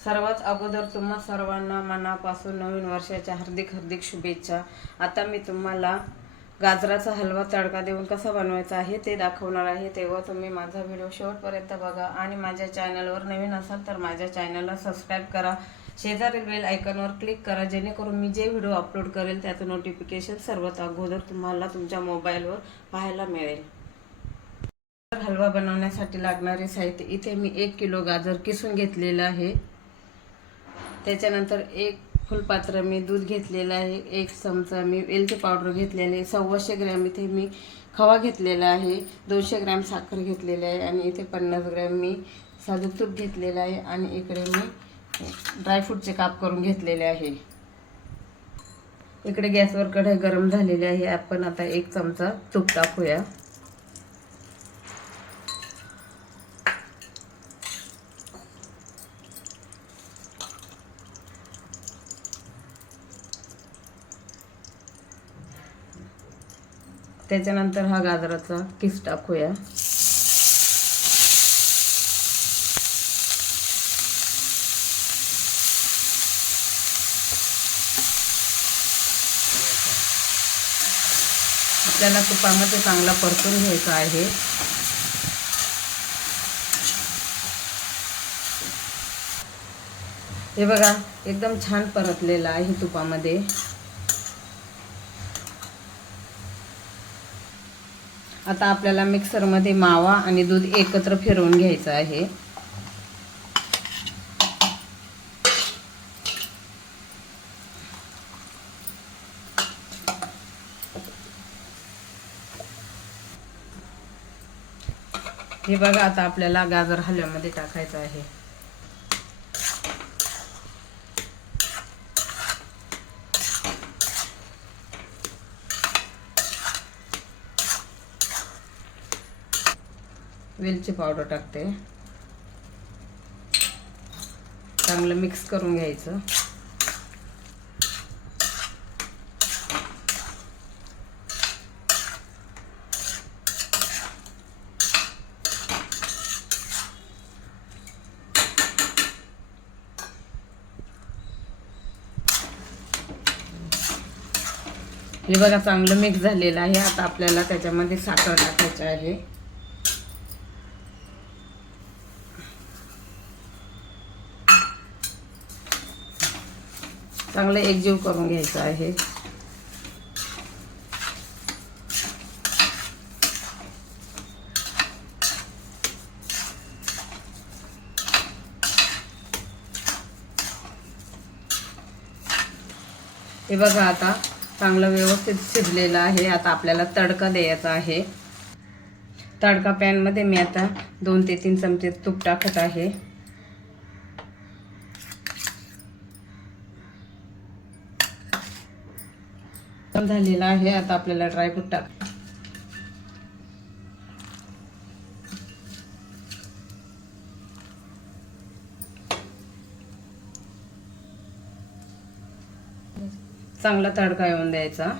सर्वात अगोदर तुम्हा सर्वांना मनापासून नवीन वर्षाच्या हार्दिक हार्दिक शुभेच्छा। आता मी तुम्हाला गाजराचा हलवा तडका देऊन कसा बनवायचा आहे ते दाखवणार आहे, तेव्हा तुम्ही माझा व्हिडिओ शेवटपर्यंत बघा आणि माझ्या चॅनलवर नवीन असाल तर माझ्या चॅनलला सबस्क्राईब करा, शेजारील बेल आयकॉनवर क्लिक करा, जेणेकरून मी जे व्हिडिओ अपलोड करेल त्याचं नोटिफिकेशन सर्वात अगोदर तुम्हाला तुमच्या मोबाईलवर पाहायला मिळेल। हलवा बनवण्यासाठी लागणारे साहित्य इथे मी 1 किलो गाजर किसून घेतलेलं आहे। त्याच्यानंतर 1 फुलपात्र मी दूध घेतलेलं आहे, 1 चमचा मी वेलची पावडर घेतलेली आहे, 125 ग्रॅम इथे मी खवा घेतलेला आहे, 200 ग्रॅम साखर घेतलेली आहे आणि इथे 50 ग्रॅम मी साजूक तूप घेतलेलं आहे आणि इकडे मी ड्रायफ्रूटचे काप करून घेतलेले आहे। इकडे गॅसवर कढई गरम झालेली आहे, आपण आता 1 चमचा तूप टाकूया। त्याच्यानंतर हा गाजराचा किस टाकूया। आपल्याला तुपामध्ये चांगला परतून घ्यायचा आहे। हे बघा एकदम छान परतलेला आहे तुपामध्ये। आता आपल्याला मिक्सरमध्ये मावा आणि दूध एकत्र फिरवून घ्यायचं आहे। हे बघा आता आपल्याला गाजर हलव्यामध्ये टाकायचं आहे। वेलची पावडर टाकते, चांगलं मिक्स करून घ्यायचं। हे बघा चांगलं मिक्स झालेलं आहे। आता आपल्याला त्याच्यामध्ये साखर टाकायची आहे। चांगलं एकजीव करून घ्यायचं आहे। हे बघा आता चांगलं व्यवस्थित शिजलेलं आहे। आता आपल्याला तडका द्यायचा आहे। तडका पॅन मध्ये मी आता 2 ते 3 चमचे तूप टाकत आहे। झालेला आहे, आता आपल्याला ड्रायफ्रूट टाक। चांगला तडका येऊन द्यायचा।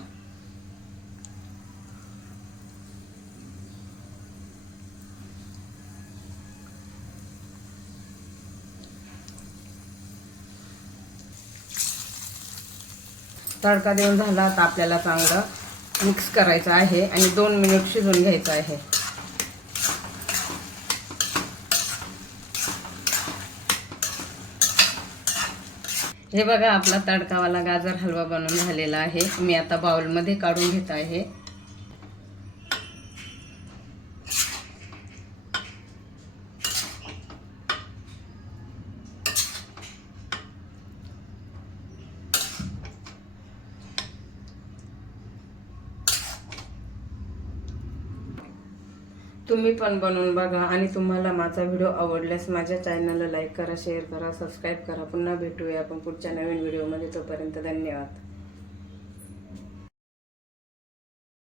तडका देऊन झाला, आता आपल्याला चांगलं मिक्स करायचं आहे आणि 2 मिनिट शिजवून घ्यायचं आहे। हे बघा आपला तडकावाला गाजर हलवा बनवून झालेला आहे। मी आता बाउलमध्ये काढून घेत आहे। तुम्ही पण बनवून बघा आणि तुम्हाला माझा व्हिडिओ आवडल्यास माझ्या चॅनलला लाईक करा, शेअर करा, सबस्क्राईब करा। पुन्हा भेटूया आपण पुढच्या नवीन व्हिडिओमध्ये, तोपर्यंत धन्यवाद।